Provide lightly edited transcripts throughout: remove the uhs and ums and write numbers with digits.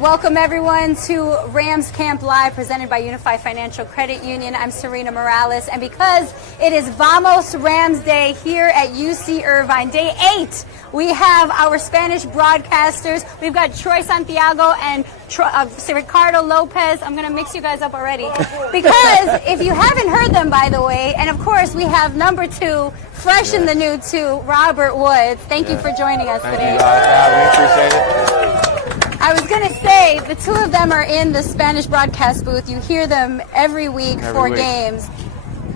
Welcome everyone to Rams Camp Live presented by UNIFY Financial Credit Union. I'm Serena Morales, and because it is Vamos Rams Day here at UC Irvine, Day 8, we have our Spanish broadcasters. We've got Troy Santiago and Ricardo Lopez. I'm going to mix you guys up already. Because if you haven't heard them, by the way, and of course we have number 2, fresh in the new too, Robert Woods. Thank you for joining us today. Thank you guys for having me. Appreciate it. I was going to say, the two of them are in the Spanish broadcast booth. You hear them every week for games.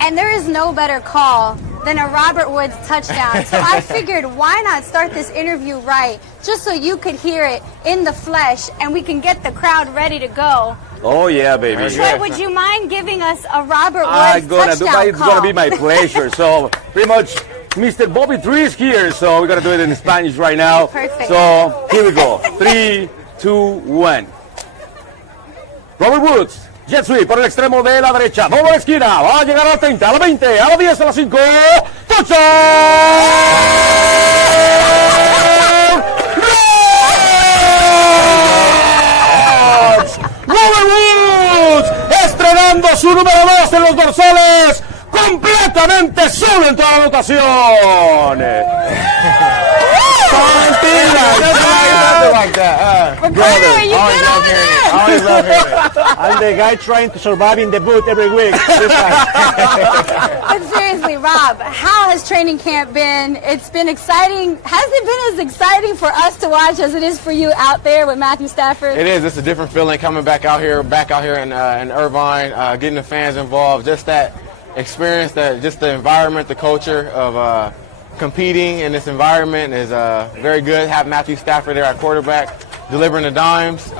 And there is no better call than a Robert Woods touchdown. So I figured, why not start this interview right, just so you could hear it in the flesh and we can get the crowd ready to go. Oh, yeah, baby. Troy, would you mind giving us a Robert Woods touchdown call? It's going to be my pleasure. So pretty much Mr. Bobby 3 is here, so we're going to do it in Spanish right now. Perfect. So here we go. 3, 2, 1. Robert Woods, jet sweep por el extremo de la derecha. Doble esquina. Va a llegar a la 30, a la 20, a la 10, a la 5. ¡Touchdown! Robert Woods estrenando su número 2 en los dorsales. Completamente solo en toda la anotación. Like that. Ricardo, are you good over there? I always love hearing it. I'm the guy trying to survive in the booth every week. But seriously, Rob, how has training camp been? It's been exciting. Has it been as exciting for us to watch as it is for you out there with Matthew Stafford? It is. It's a different feeling coming back out here in Irvine, getting the fans involved. Just that experience, just the environment, the culture of competing in this environment is very good. Have Matthew Stafford there at quarterback, delivering the dimes,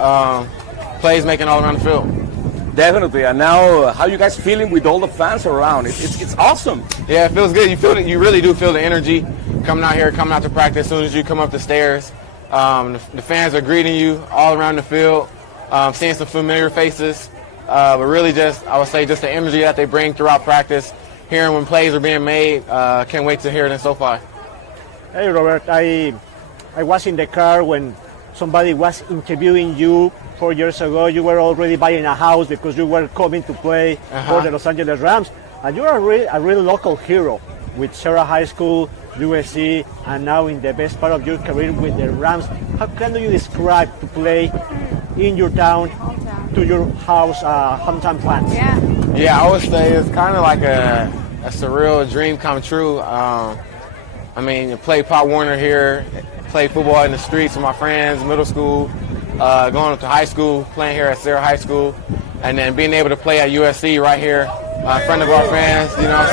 plays making all around the field. Definitely. And now, how you guys feeling with all the fans around? It's awesome. Yeah, it feels good. You feel it. You really do feel the energy coming out here, coming out to practice. As soon as you come up the stairs, the fans are greeting you all around the field, seeing some familiar faces. But really, I would say, just the energy that they bring throughout practice. Hearing when plays are being made, can't wait to hear it in SoFi. Hey, Robert, I was in the car when somebody was interviewing you 4 years ago. You were already buying a house because you were coming to play for the Los Angeles Rams. And you are a really local hero with Sarah High School, USC, and now in the best part of your career with the Rams. How can you describe to play in your town to your house, hometown fans? Yeah, I would say it's kind of like a surreal dream come true. I mean, you play Pop Warner here, play football in the streets with my friends, middle school, going up to high school, playing here at Sarah High School, and then being able to play at USC right here in front of our fans. You know what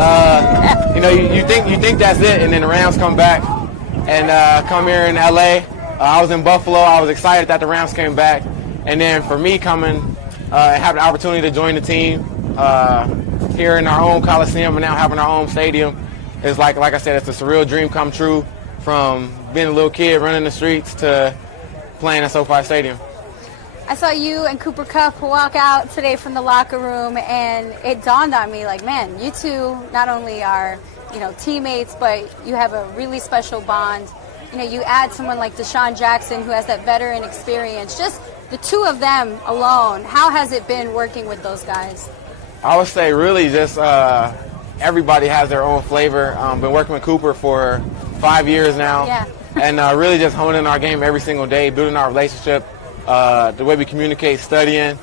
I'm saying? You think that's it, and then the Rams come back and come here in LA. I was in Buffalo. I was excited that the Rams came back, and then for me coming and having the opportunity to join the team here in our own Coliseum and now having our own stadium is like I said, it's a surreal dream come true from being a little kid running the streets to playing at SoFi Stadium. I saw you and Cooper Kupp walk out today from the locker room, and it dawned on me, like, man, you two not only are, teammates, but you have a really special bond. You add someone like Deshaun Jackson, who has that veteran experience. Just the two of them alone, how has it been working with those guys? I would say really just everybody has their own flavor. Been working with Cooper for 5 years now, and really just honing our game every single day, building our relationship, the way we communicate, studying.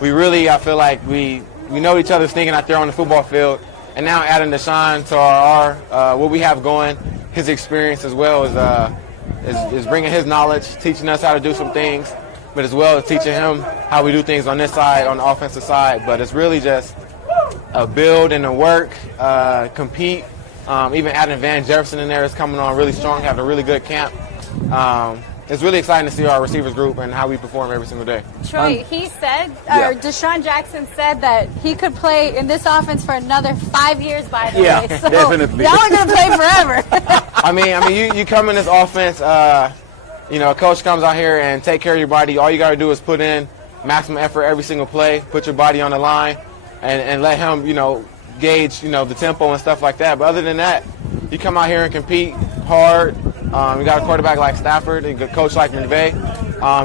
We really, I feel like we know each other's thinking out there on the football field, and now adding Deshaun to our what we have going, his experience as well is bringing his knowledge, teaching us how to do some things, but as well as teaching him how we do things on this side, on the offensive side. But it's really just a build and a work, compete. Even adding Van Jefferson in there is coming on really strong, having a really good camp. It's really exciting to see our receivers group and how we perform every single day. Troy, he said, or Deshaun Jackson said that he could play in this offense for another 5 years, by the way. So definitely. Y'all are going to play forever. I mean, you come in this offense, a coach comes out here and take care of your body. All you got to do is put in maximum effort every single play, put your body on the line, and let him, gauge, the tempo and stuff like that. But other than that, you come out here and compete hard. You got a quarterback like Stafford, and a coach like McVay.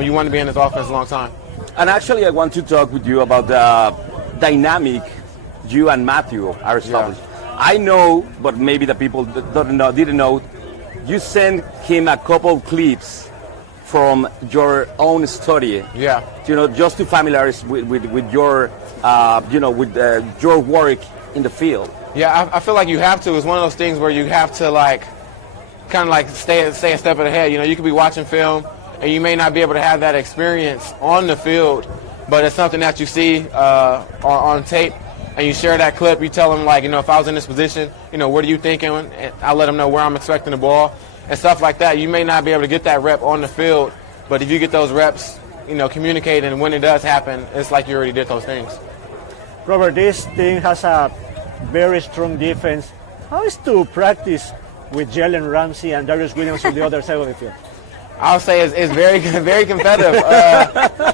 you want to be in this offense a long time. And actually, I want to talk with you about the dynamic you and Matthew are established. I know, but maybe the people that didn't know, you sent him a couple clips from your own study. Yeah. Just to familiarize with your, your work in the field. Yeah, I feel like you have to. It's one of those things where you have to kind of stay a step ahead. You could be watching film and you may not be able to have that experience on the field, but it's something that you see on tape, and you share that clip. You tell them, if I was in this position, what are you thinking? And I let them know where I'm expecting the ball and stuff like that. You may not be able to get that rep on the field, but if you get those reps, communicating, and when it does happen, it's like you already did those things. Robert, this team has a very strong defense. How is to practice with Jalen Ramsey and Darius Williams on the other side of the field? I would say it's very, very competitive.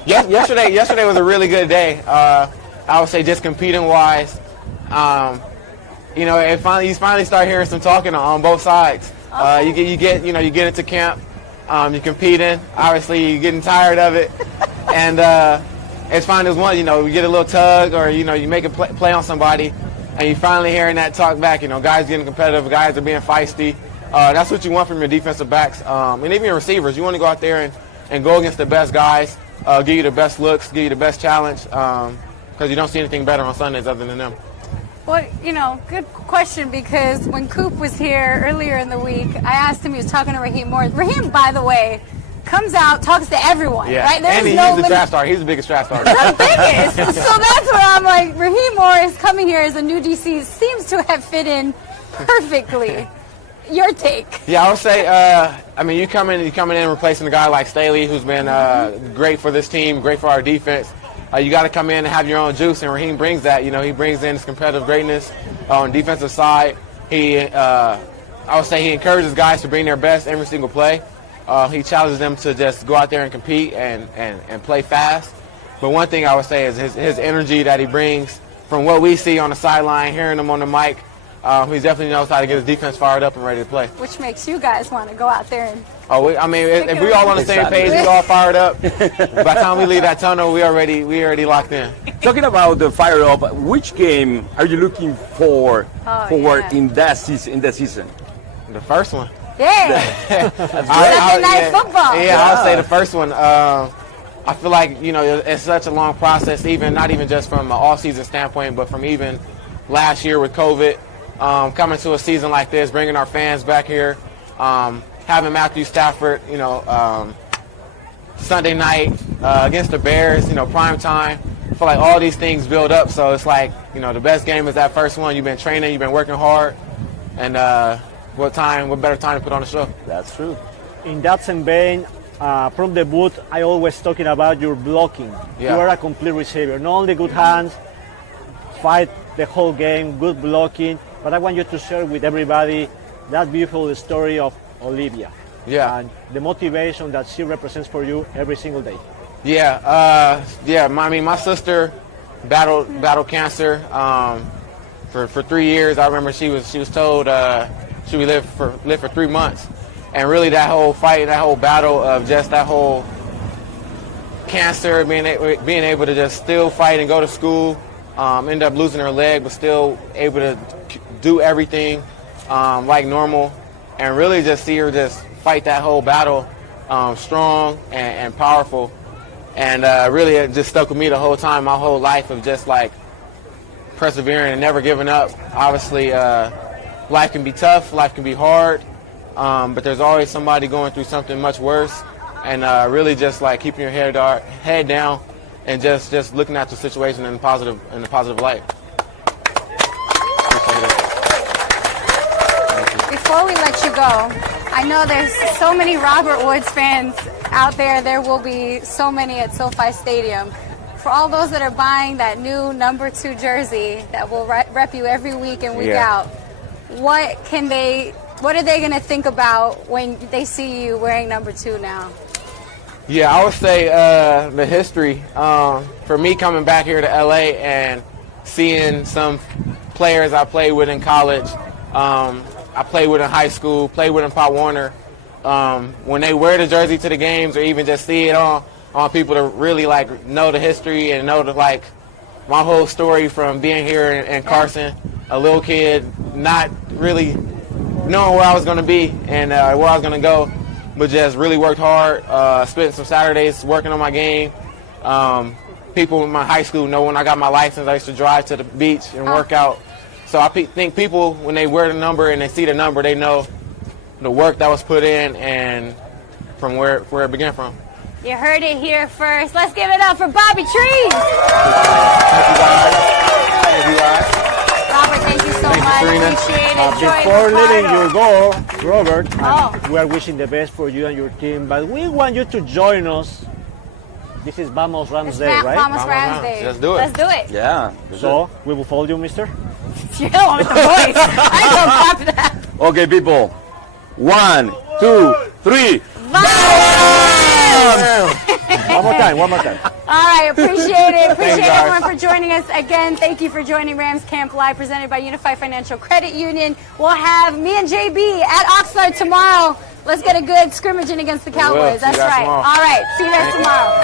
Yesterday was a really good day. I would say just competing wise, you finally start hearing some talking on both sides. You get into camp, you're competing. Obviously, you're getting tired of it, and it's fine. There's one, you get a little tug, or you make a play on somebody, and you finally hearing that talk back. Guys getting competitive, guys are being feisty. That's what you want from your defensive backs, and even your receivers. You want to go out there and go against the best guys, give you the best looks, give you the best challenge, because you don't see anything better on Sundays other than them. Well, good question, because when Coop was here earlier in the week, I asked him, he was talking to Raheem Morris. Raheem, by the way, comes out, talks to everyone, right? And he's the draft star. He's the biggest draft star. The biggest. So that's where I'm like, Raheem Morris coming here as a new DC seems to have fit in perfectly. Your take? Yeah, I would say, you coming in replacing a guy like Staley, who's been great for this team, great for our defense. You got to come in and have your own juice, and Raheem brings that. He brings in his competitive greatness on the defensive side. I would say he encourages guys to bring their best every single play. He challenges them to just go out there and compete and play fast. But one thing I would say is his energy that he brings from what we see on the sideline, hearing him on the mic. He definitely knows how to get his defense fired up and ready to play. Which makes you guys want to go out there and... if we all on the same page, we all fired up. By the time we leave that tunnel, we already locked in. Talking about the fire up, which game are you looking forward in that season? The first one. Yeah. Sunday night football. Yeah, I would say the first one. I feel like it's such a long process, not even just from an all-season standpoint, but from even last year with COVID. Coming to a season like this, bringing our fans back here, having Matthew Stafford, Sunday night against the Bears, prime time. I feel like all these things build up, so it's like, the best game is that first one. You've been training, you've been working hard, and what better time to put on the show? That's true. In that same vein, from the booth, I always talking about your blocking. Yeah. You are a complete receiver, not only good hands, fight the whole game, good blocking. But I want you to share with everybody that beautiful story of Olivia. Yeah. And the motivation that she represents for you every single day. Yeah. My sister battled cancer for 3 years. I remember she was told she would live for 3 months, and really that whole fight, that whole battle of just that whole cancer, being able to just still fight and go to school. End up losing her leg, but still able to do everything like normal, and really just see her just fight that whole battle strong and powerful. And really it just stuck with me the whole time, my whole life, of just persevering and never giving up. Obviously, life can be tough, life can be hard, but there's always somebody going through something much worse, and really just keeping your head down and just looking at the situation in a positive light. Before we let you go, I know there's so many Robert Woods fans out there. There will be so many at SoFi Stadium. For all those that are buying that new number 2 jersey that will rep you every week and week out, what are they going to think about when they see you wearing number 2 now? Yeah, I would say the history. For me, coming back here to LA and seeing some players I played with in college, I played with in high school, played with in Pop Warner, when they wear the jersey to the games or even just see it on people to really like know the history and know the like my whole story from being here in Carson, a little kid, not really knowing where I was going to be and where I was going to go, but just really worked hard, spent some Saturdays working on my game. People in my high school know when I got my license, I used to drive to the beach and work out. So I think people, when they wear the number and they see the number, they know the work that was put in and from where it began from. You heard it here first. Let's give it up for Bobby Trees. Thank you, guys. Thank you, guys. Robert, thank you so much. Serena. Appreciate it. Enjoy Before letting Ricardo. you go, Robert, Oh. we are wishing the best for you and your team, but we want you to join us. This is Vamos Rams It's Day, right? Vamos Vamos Rams Rams. Day. Let's do it. Let's do it. Yeah. So, we will follow you, mister. You don't want the voice. I don't have that. Okay, people. 1, 2, 3. One more time. All right, appreciate it. Appreciate Thanks, guys. everyone for joining us again. Thank you for joining Rams Camp Live, presented by UNIFY Financial Credit Union. We'll have me and JB at Oxnard tomorrow. Let's get a good scrimmaging against the Cowboys. See you That's guys right. tomorrow. All right, see you guys tomorrow.